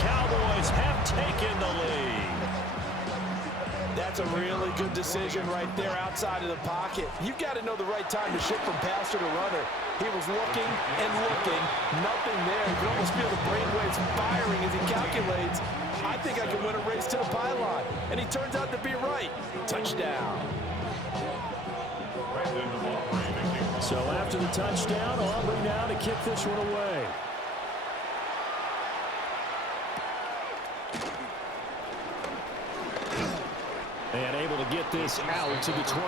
Cowboys have taken the lead. That's a really good decision right there outside of the pocket. You've got to know the right time to shift from passer to runner. He was looking and looking, nothing there. You can almost feel the brainwaves firing as he calculates. I think I can win a race to the pylon. And he turns out to be right. Touchdown. So after the touchdown, Aubrey now to kick this one away. And able to get this out to the 25.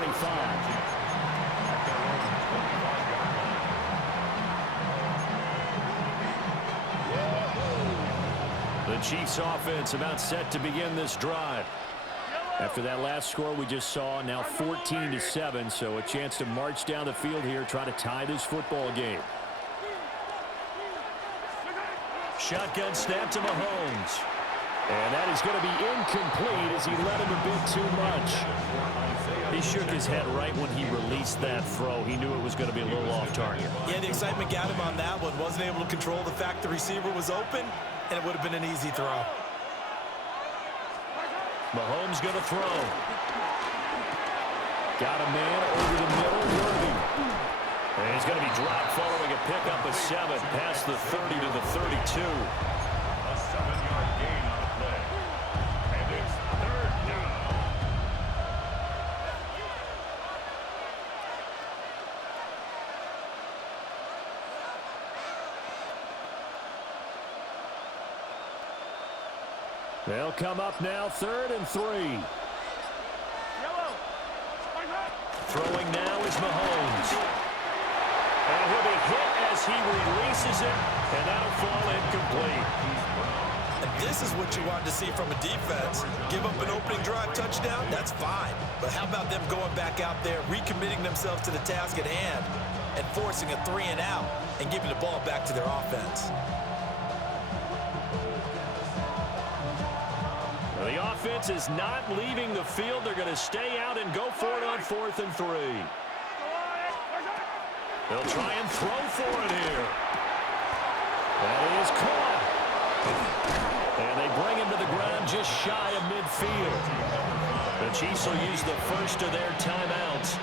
The Chiefs offense about set to begin this drive. After that last score we just saw, now 14-7, so a chance to march down the field here, try to tie this football game. Shotgun snap to Mahomes. And that is going to be incomplete as he led him a bit too much. He shook his head right when he released that throw. He knew it was going to be a little off target. Yeah, the excitement got him on that one. Wasn't able to control the fact the receiver was open, and it would have been an easy throw. Mahomes going to throw. Got a man over the middle, Worthy. And he's going to be dropped following a pickup of 7 past the 30 to the 32. A 7-yard gain on the play. And it's 3rd down. They'll come up now, 3rd and 3. Throwing now is Mahomes. And he'll be hit as he releases it, and that'll fall incomplete. And this is what you want to see from a defense. Give up an opening drive touchdown, that's fine. But how about them going back out there, recommitting themselves to the task at hand, and forcing a 3 and out, and giving the ball back to their offense. The offense is not leaving the field. They're going to stay out and go for it on 4th and 3. They'll try and throw for it here. That is caught. And they bring him to the ground just shy of midfield. The Chiefs will use the first of their timeouts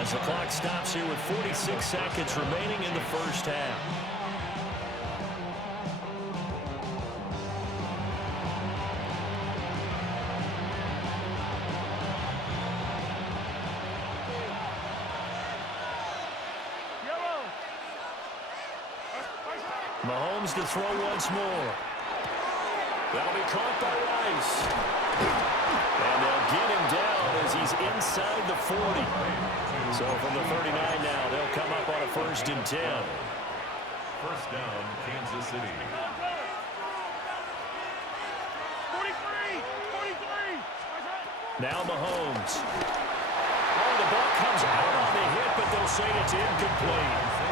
as the clock stops here with 46 seconds remaining in the first half. Mahomes to throw once more. That'll be caught by Rice. And they'll get him down as he's inside the 40. So from the 39 now, they'll come up on a 1st and 10. First down, Kansas City. 43. Now Mahomes. Oh, the ball comes out on the hit, but they'll say it's incomplete.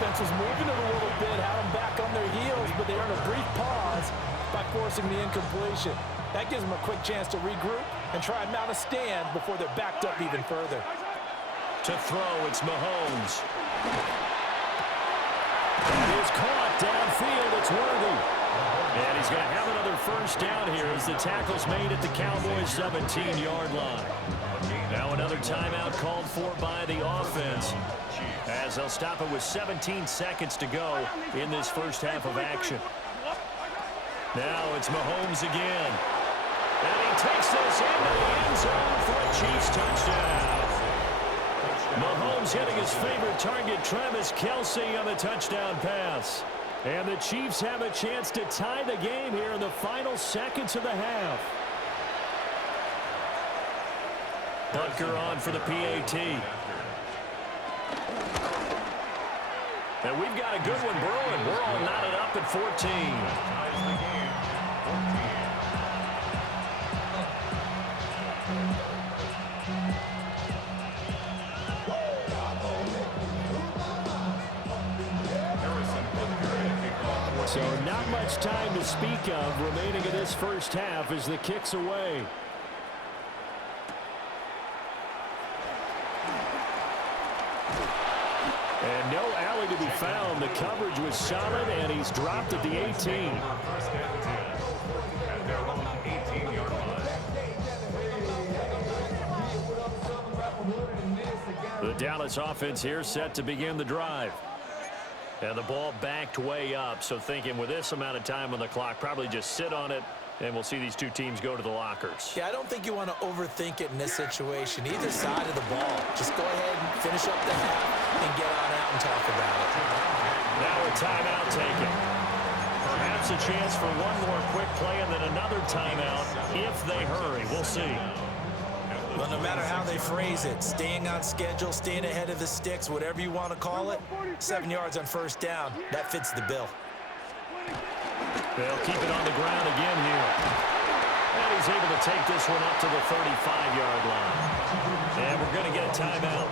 Offense was moving it a little bit, had them back on their heels, but they earned a brief pause by forcing the incompletion. That gives them a quick chance to regroup and try and mount a stand before they're backed up even further. To throw, it's Mahomes. That is caught downfield. It's Worthy. And he's going to have another first down here as the tackle's made at the Cowboys' 17-yard line. Now another timeout called for by the offense, as they'll stop it with 17 seconds to go in this first half of action. Now it's Mahomes again. And he takes this into the end zone for a Chiefs touchdown. Mahomes hitting his favorite target, Travis Kelce, on the touchdown pass. And the Chiefs have a chance to tie the game here in the final seconds of the half. Butker on for the PAT. And we've got a good one brewing. We're all knotted up at 14. So not much time to speak of remaining in this first half as the kick's away. And no alley to be found. The coverage was solid, and he's dropped at the 18. First and 10 at their own 18-yard line. The Dallas offense here set to begin the drive. And the ball backed way up, so thinking with this amount of time on the clock, probably just sit on it, and we'll see these two teams go to the lockers. Yeah, I don't think you want to overthink it in this situation. Either side of the ball. Just go ahead and finish up the half and get on out and talk about it. Now a timeout taken. Perhaps a chance for one more quick play and then another timeout if they hurry. We'll see. Well, no matter how they phrase it, staying on schedule, staying ahead of the sticks, whatever you want to call it, 7 yards on first down, that fits the bill. They'll keep it on the ground again here. And he's able to take this one up to the 35-yard line. And we're going to get a timeout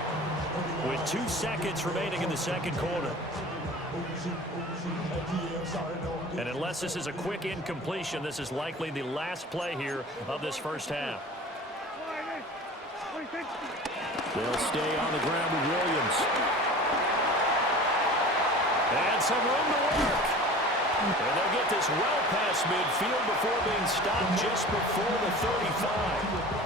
with 2 seconds remaining in the second quarter. And unless this is a quick incompletion, this is likely the last play here of this first half. They'll stay on the ground with Williams. And some room to work. And they'll get this well past midfield before being stopped just before the 35.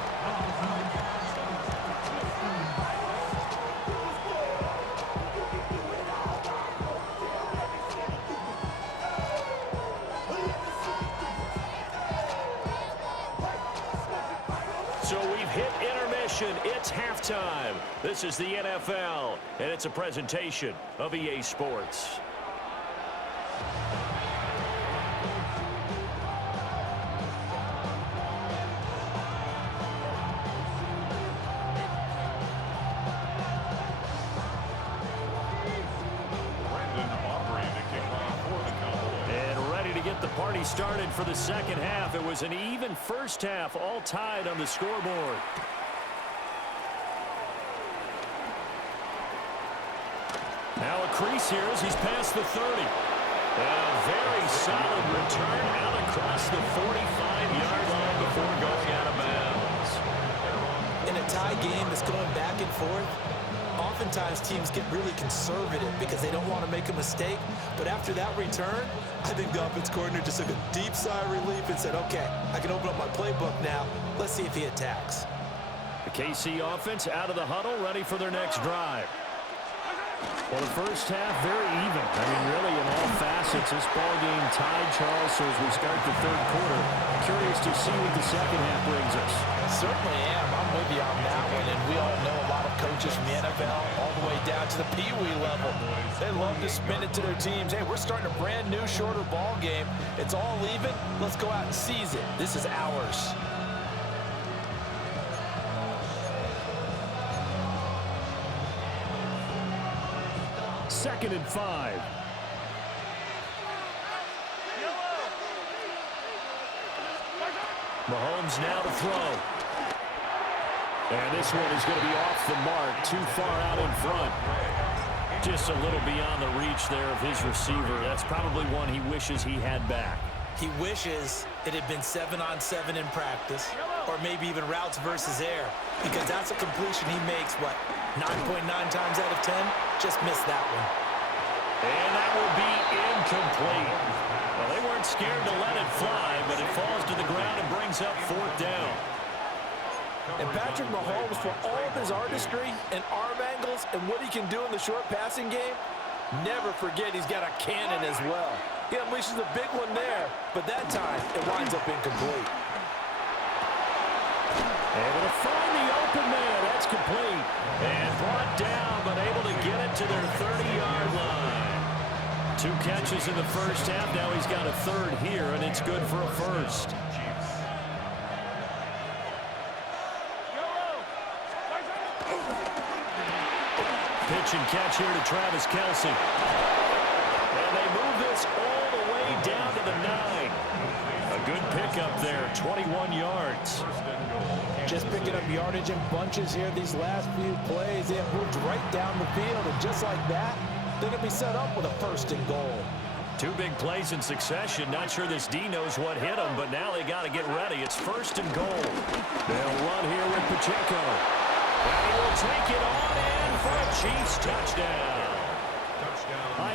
So we've hit intermission. It's halftime. This is the NFL, and it's a presentation of EA Sports. Party started for the second half. It was an even first half, all tied on the scoreboard. Now a crease here as he's past the 30. And a very solid return out across the 45-yard line before going out of bounds. In a tie game that's going back and forth, oftentimes teams get really conservative because they don't want to make a mistake. But after that return, I think the offense coordinator just took a deep sigh of relief and said, okay, I can open up my playbook now. Let's see if he attacks. The KC offense out of the huddle, ready for their next drive. Well, the first half, very even. I mean, really, in all facets, this ball game tied, Charles. So as we start the third quarter, curious to see what the second half brings us. Certainly am. I'm with you on that one. And we all know a lot of coaches from the NFL all the way down to the Pee-wee level. They love to spin it to their teams. Hey, we're starting a brand new, shorter ball game. It's all even. Let's go out and seize it. This is ours. Second and 5. Mahomes now to throw. And this one is going to be off the mark, too far out in front. Just a little beyond the reach there of his receiver. That's probably one he wishes he had back. He wishes it had been 7-on-7 in practice, or maybe even routes versus air, because that's a completion he makes, 9.9 times out of 10? Just missed that one. And that will be incomplete. Well, they weren't scared to let it fly, but it falls to the ground and brings up fourth down. And Patrick Mahomes, for all of his artistry and arm angles and what he can do in the short passing game, never forget he's got a cannon as well. He unleashes a big one there, but that time it winds up incomplete. Able to find the open man. That's complete. And brought down, but able to get it to their 30-yard line. 2 catches in the first half. Now he's got a third here, and it's good for a first. Pitch and catch here to Travis Kelce. And they move this all the way down to the 9. A good pickup there, 21 yards. Just picking up yardage in bunches here these last few plays. They have moved right down the field, and just like that, they're going to be set up with a first and goal. 2 big plays in succession. Not sure this D knows what hit them, but now they got to get ready. It's first and goal. They'll run here with Pacheco. And he will take it on in for a Chiefs touchdown.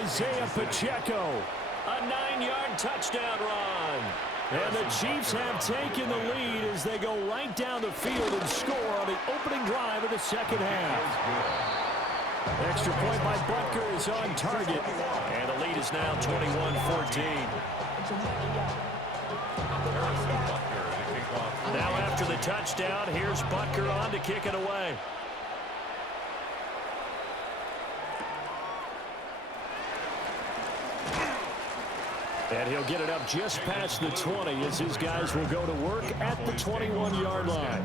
Isaiah Pacheco. A 9-yard touchdown run. And the Chiefs have taken the lead as they go right down the field and score on the opening drive of the second half. Extra point by Butker is on target. And the lead is now 21-14. Now after the touchdown, here's Butker on to kick it away. And he'll get it up just past the 20 as his guys will go to work at the 21-yard line.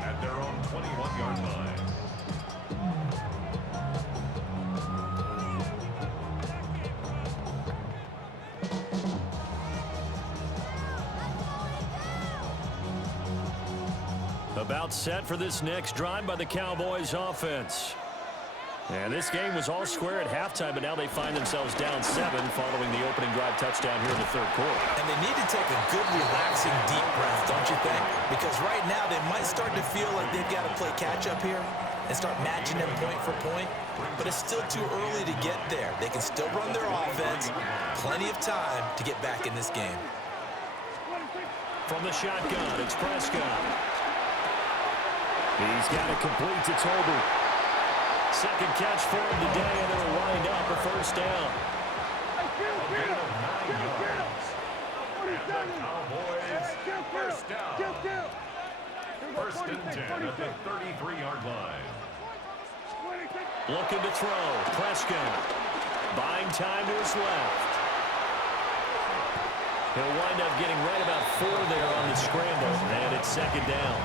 At their own 21-yard line. About set for this next drive by the Cowboys offense. And this game was all square at halftime, but now they find themselves down 7 following the opening drive touchdown here in the third quarter. And they need to take a good, relaxing, deep breath, don't you think? Because right now they might start to feel like they've got to play catch-up here and start matching them point for point. But it's still too early to get there. They can still run their offense. Plenty of time to get back in this game. From the shotgun, it's Prescott. He's got it complete to Toby. Second catch for him today, and it'll wind up a first down. A gain of 9 yards. And the Cowboys first down. First and 10 at the 33-yard line. Looking to throw. Prescott. Buying time to his left. He'll wind up getting right about 4 there on the scramble, and it's second down.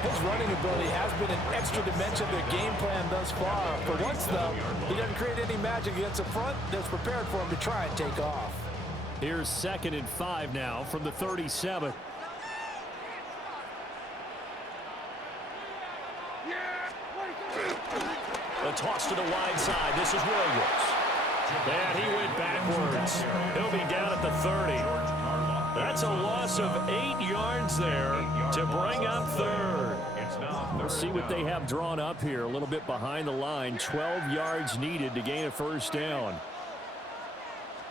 His running ability has been an extra dimension of their game plan thus far. For once, though, he doesn't create any magic against the front that's prepared for him to try and take off. Here's 2nd and 5 now from the 37. A toss to the wide side. This is Williams. And he went backwards. He'll be down at the 30. That's a loss of 8 yards there to bring up third. Let's see what they have drawn up here. A little bit behind the line. 12 yards needed to gain a first down.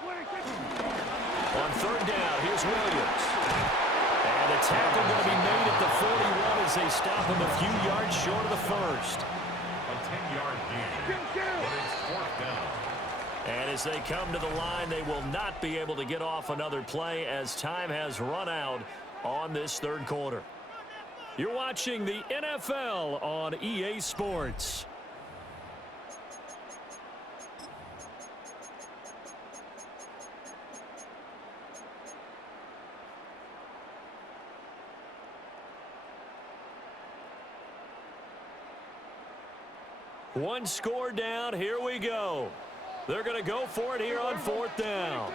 On third down, here's Williams. And a tackle going to be made at the 41 as they stop him a few yards short of the first. A 10-yard gain, but it's fourth down. And as they come to the line, they will not be able to get off another play as time has run out on this third quarter. You're watching the NFL on EA Sports. One score down. Here we go. They're going to go for it here on fourth down.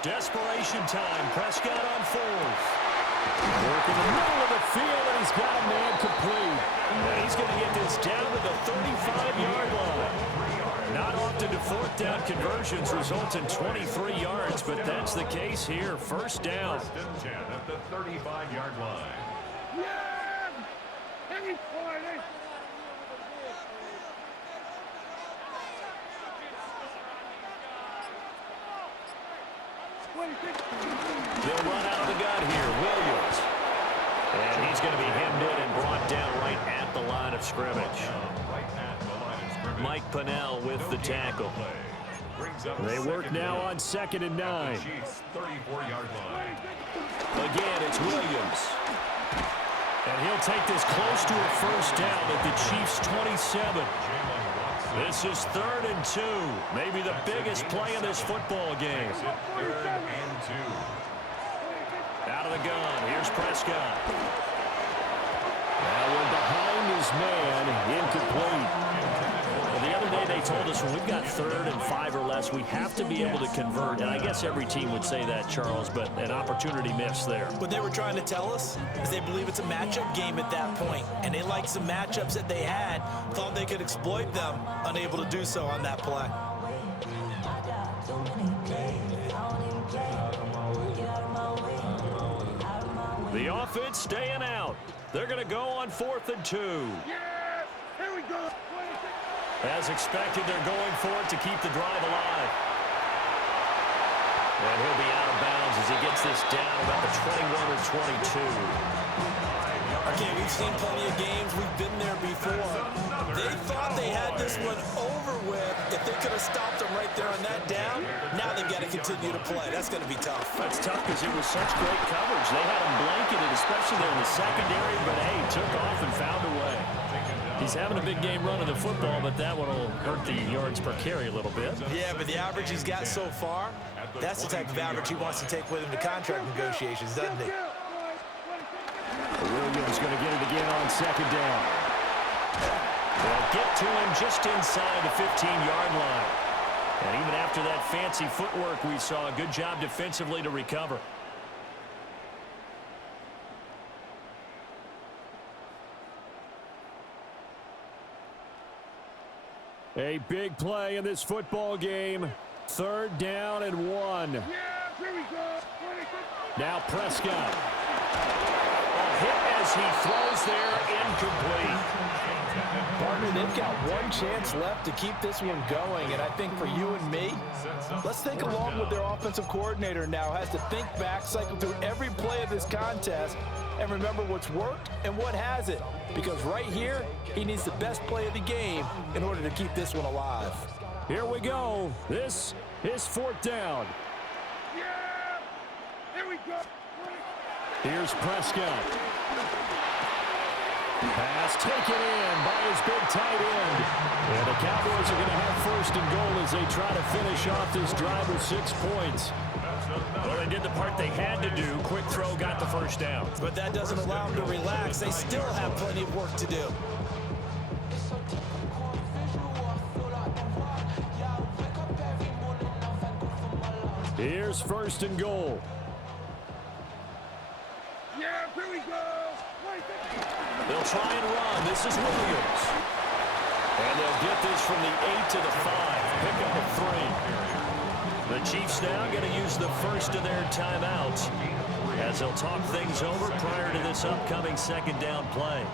Desperation time. Prescott on fourth. Work in the middle of the field, and he's got a man complete. And he's going to get this down to the 35-yard line. Not often do fourth down conversions result in 23 yards, but that's the case here. First down. First and 10 at the 35-yard line. They'll run out of the gun here. Williams. And he's going to be hemmed in and brought down right at the line of scrimmage. Mike Pennell with the tackle. They work now on 2nd and 9. 34-yard line. Again, it's Williams. And he'll take this close to a first down at the Chiefs' 27. This is 3rd and 2. Maybe the biggest play in this football game. 3rd and 2. Out of the gun. Here's Prescott. Now we're behind his man. Incomplete. Well, the other day they told us when we've got 3rd and 5 or less, we have to be able to convert. And I guess every team would say that, Charles, but an opportunity missed there. What they were trying to tell us is they believe it's a matchup game at that point, and they liked some matchups that they had, thought they could exploit them, unable to do so on that play. The offense staying out. They're going to go on 4th and 2. As expected, they're going for it to keep the drive alive. And he'll be out of bounds as he gets this down about the 21 or 22. Okay, we've seen plenty of games. We've been there before. They thought they had this one over with. If they could have stopped them right there on that down, now they've got to continue to play. That's going to be tough. That's tough because it was such great coverage. They had him blanketed, especially there in the secondary, but, hey, took off and found a way. He's having a big game running the football, but that one will hurt the yards per carry a little bit. Yeah, but the average he's got so far, that's the type of average he wants to take with him to contract negotiations, doesn't he? Williams going to get it again on second down. They'll get to him just inside the 15-yard line. And even after that fancy footwork, we saw a good job defensively to recover. A big play in this football game. 3rd down and 1. Yeah, here we go. Now Prescott. A hit as he throws there, incomplete. Partner, they've got one chance left to keep this one going, and I think for you and me, let's think along with their offensive coordinator now. Has to think back, cycle through every play of this contest, and remember what's worked and what hasn't. Because right here, he needs the best play of the game in order to keep this one alive. Here we go. This is 4th down. Yeah, here we go. Here's Prescott. Pass taken in by his big tight end. And the Cowboys are going to have 1st and goal as they try to finish off this drive with 6 points. Well, they did the part they had to do. Quick throw got the 1st down. But that doesn't allow them to relax. They still have plenty of work to do. Here's 1st and goal. Yeah, here we go. They'll try and run. This is Williams. And they'll get this from the 8 to the 5. Pick up a 3. The Chiefs now going to use the first of their timeouts as they'll talk things over prior to this upcoming 2nd down play.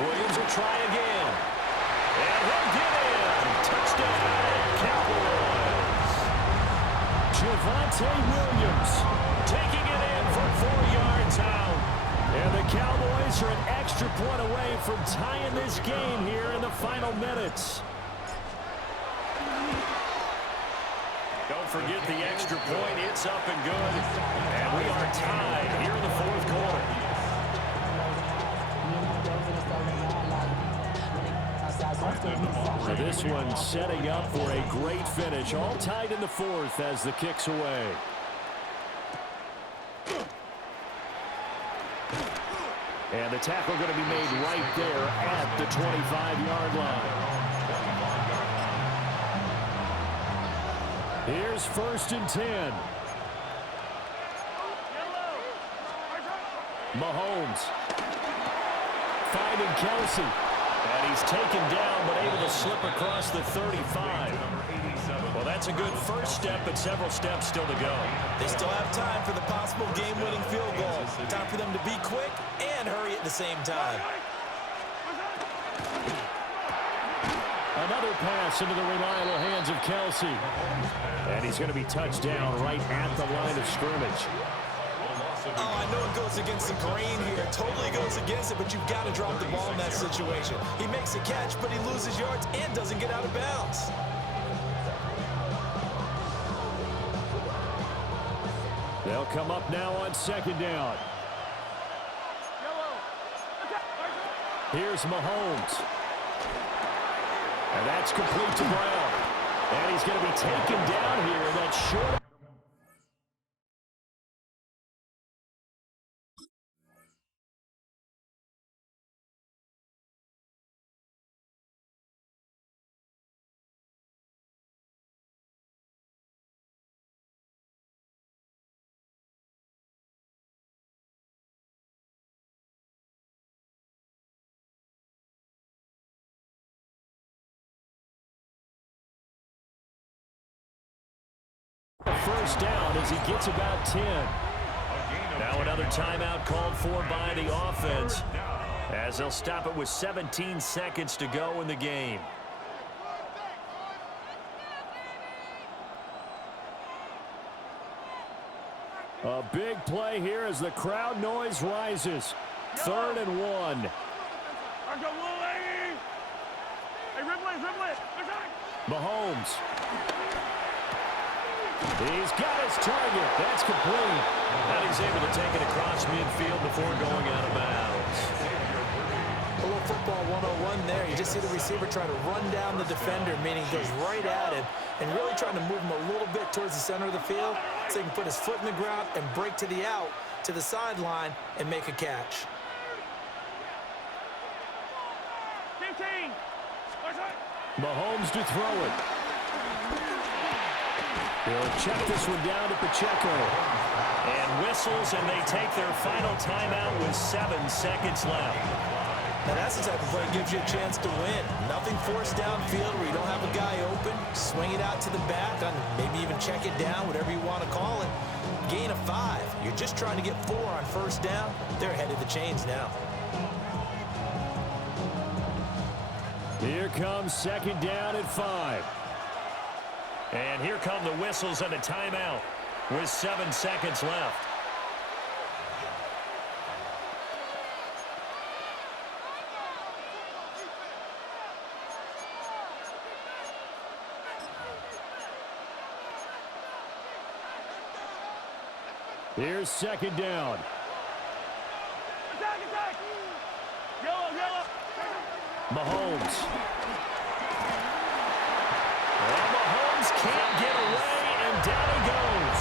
Williams will try again. And he'll get in. Touchdown, Cowboys. Javonte Williams taking it in for 4 yards out. And the Cowboys are an extra point away from tying this game here in the final minutes. Don't forget the extra point. It's up and good. And we are tied here in the 4th quarter. So this one setting up for a great finish. All tied in the 4th as the kick's away. And the tackle going to be made right there at the 25-yard line. Here's 1st and 10. Mahomes finding Kelsey. And he's taken down, but able to slip across the 35. Well, that's a good first step, but several steps still to go. They still have time for the possible game-winning field goal. Time for them to be quick and hurry at the same time. Another pass into the reliable hands of Kelsey. And he's going to be touched down right at the line of scrimmage. Oh, I know it goes against the grain here. Totally goes against it, but you've got to drop the ball in that situation. He makes a catch, but he loses yards and doesn't get out of bounds. They'll come up now on 2nd down. Here's Mahomes. And that's complete to Brown. And he's going to be taken down here. That's short. First down as he gets about 10. Now another timeout called for by the offense, as they'll stop it with 17 seconds to go in the game. A big play here as the crowd noise rises. 3rd and 1. Mahomes. He's got his target. That's complete. And he's able to take it across midfield before going out of bounds. A little football 101 there. You just see the receiver try to run down the defender, meaning he goes right at him and really trying to move him a little bit towards the center of the field so he can put his foot in the ground and break to the out, to the sideline, and make a catch. 15. Mahomes to throw it. He'll check this one down to Pacheco. And whistles, and they take their final timeout with 7 seconds left. Now that's the type of play that gives you a chance to win. Nothing forced downfield where you don't have a guy open. Swing it out to the back, maybe even check it down, whatever you want to call it. Gain of 5. You're just trying to get 4 on first down. They're ahead of the chains now. Here comes 2nd down at 5. And here come the whistles and a timeout with 7 seconds left. Here's 2nd down. Attack, attack. Yellow, yellow. Mahomes. And Mahomes can't get away, and down he goes.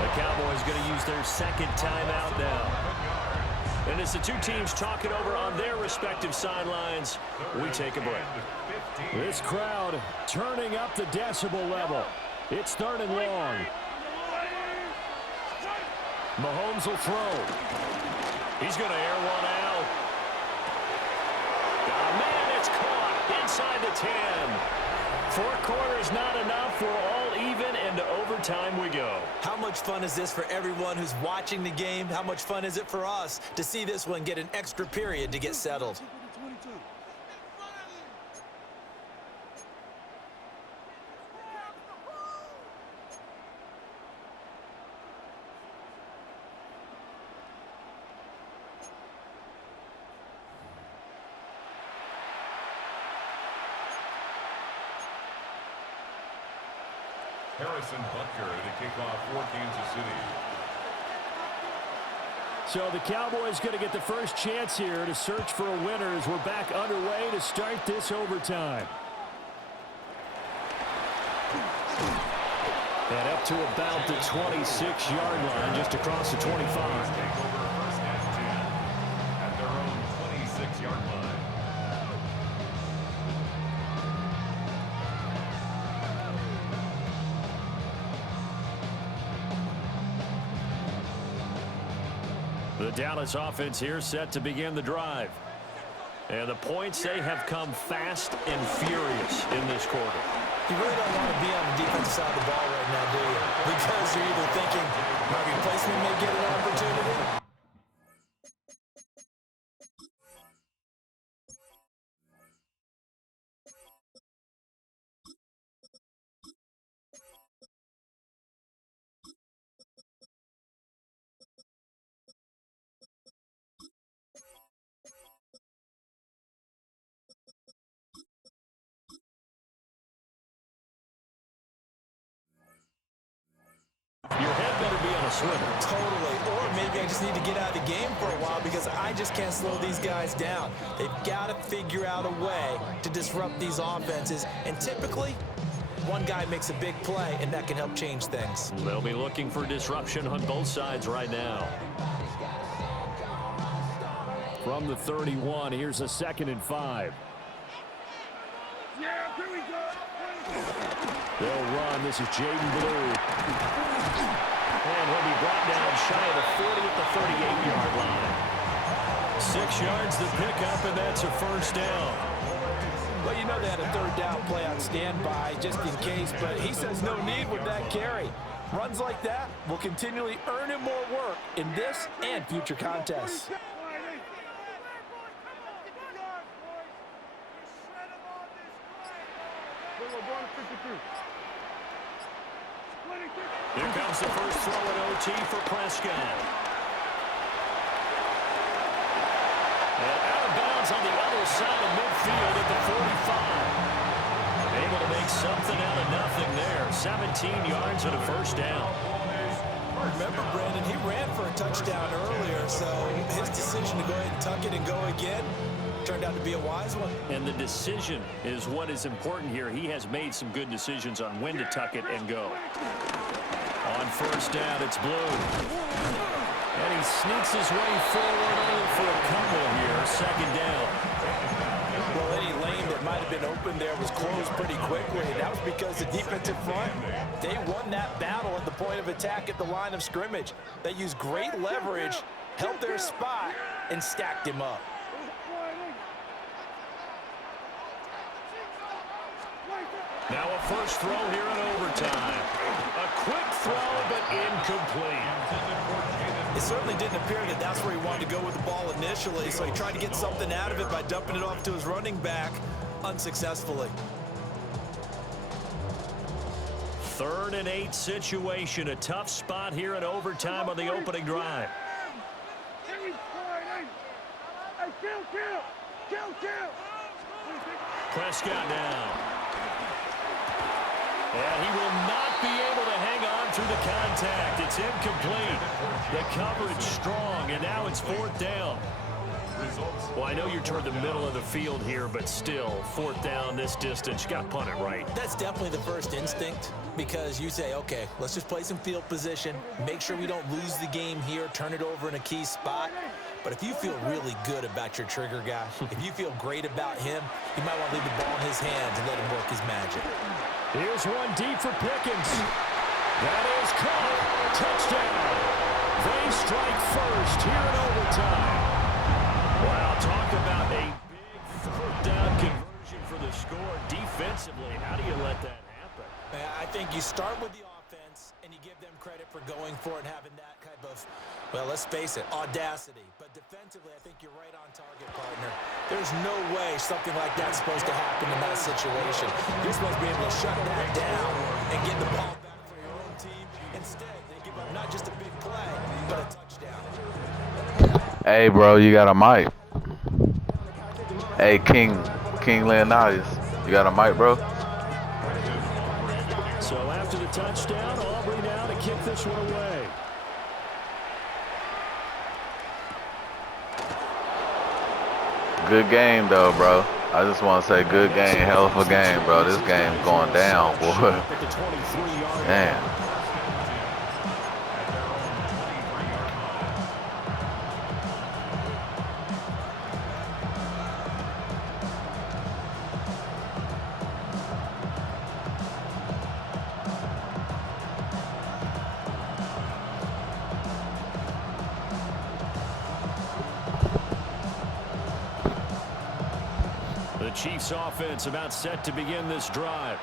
The Cowboys going to use their 2nd timeout now. And as the two teams talk it over on their respective sidelines, we take a break. This crowd turning up the decibel level. It's 3rd and long. Mahomes will throw. He's going to air one out. Oh, man, it's caught inside the 10. 4 quarters not enough. We're all even, and to overtime we go. How much fun is this for everyone who's watching the game? How much fun is it for us to see this one get an extra period to get settled? Harrison Butker to kick off for Kansas City. So the Cowboys going to get the first chance here to search for a winner as we're back underway to start this overtime. And up to about the 26-yard line, just across the 25. Take over first and 10 at their own 26-yard line. The Dallas offense here set to begin the drive. And the points, they have come fast and furious in this quarter. You really don't want to be on the defensive side of the ball right now, do you? Because you're either thinking my replacement may get an opportunity, Your head better be on a swivel. totally. Or maybe I just need to get out of the game for a while because I just can't slow these guys down. They've got to figure out a way to disrupt these offenses. And typically, one guy makes a big play, and that can help change things. They'll be looking for disruption on both sides right now. From the 31, here's a 2nd and 5. Yeah, here we go. They'll run. This is Jaden Blue. And he'll be brought down shy of the 40 at the 38-yard line. 6 yards to pick up, and that's a first down. Well, you know they had a 3rd down play on standby just in case, but he says no need with that carry. Runs like that will continually earn him more work in this and future contests. Here comes the first throw at OT for Prescott. And out of bounds on the other side of midfield at the 45. Able to make something out of nothing there. 17 yards and a first down. Remember, Brandon, he ran for a touchdown earlier, so his decision to go ahead and tuck it and go again turned out to be a wise one. And the decision is what is important here. He has made some good decisions on when to tuck it and go. On first down, it's Blue. And he sneaks his way forward only for a couple here. Second down. Well, any lane that might have been open there was closed pretty quickly. And that was because the defensive front, they won that battle at the point of attack at the line of scrimmage. They used great leverage, held their spot, and stacked him up. Now a first throw here in overtime. A quick throw, but incomplete. It certainly didn't appear that that's where he wanted to go with the ball initially, so he tried to get something out of it by dumping it off to his running back unsuccessfully. 3rd and 8 situation. A tough spot here in overtime on the opening drive. Prescott now. And he will not be able to hang on through the contact. It's incomplete. The coverage strong, and now it's 4th down. Well, I know you're toward the middle of the field here, but still, 4th down this distance. You got to punt it right. That's definitely the first instinct, because you say, okay, let's just play some field position, make sure we don't lose the game here, turn it over in a key spot. But if you feel really good about your trigger guy, if you feel great about him, you might want to leave the ball in his hands and let him work his magic. Here's one deep for Pickens. That is caught. Touchdown. They strike first here in overtime. Wow, talk about a big 4th down conversion for the score. Defensively, how do you let that happen? I think you start with the offense, and you give them credit for going for it and having that type of, well, let's face it, audacity. But defensively, I think you're right on target, partner. There's no way something like that's supposed to happen in that situation. You're supposed to be able to shut that down and get the ball back for your own team. Instead, they give up not just a big play, but a touchdown. Hey, bro, you got a mic. Hey, King Leonidas, you got a mic, bro? So after the touchdown, Aubrey now to kick this one away. Good game, though, bro. I just want to say good game, hell of a game, bro. This game's going down, boy. Man. The Chiefs offense about set to begin this drive.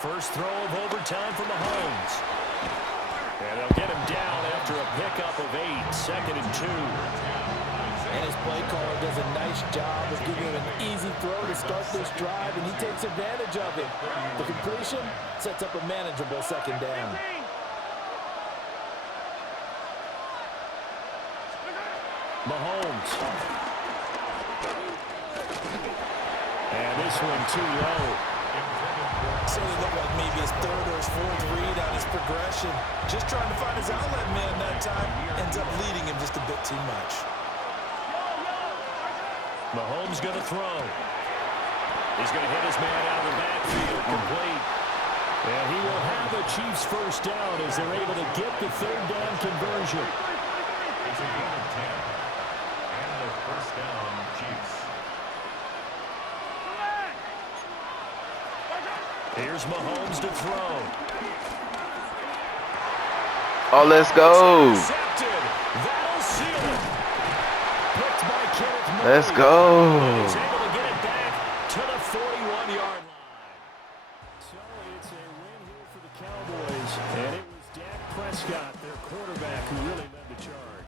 First throw of overtime for Mahomes. And they'll get him down after a pickup of 8, 2nd and 2. And his play caller does a nice job of giving him an easy throw to start this drive, and he takes advantage of it. The completion sets up a manageable 2nd down. Mahomes. And this one too low. So he looked like maybe his 3rd or his 4th read on his progression. Just trying to find his outlet man that time. Ends up leading him just a bit too much. Mahomes going to throw. He's going to hit his man out of the backfield. Complete. And he will have the Chiefs first down as they're able to get the 3rd down conversion. It's a gain of 10. And the first down, Chiefs. Here's Mahomes to throw. Oh, let's go. That'll seal it. Picked by Kenneth Murray. Let's go.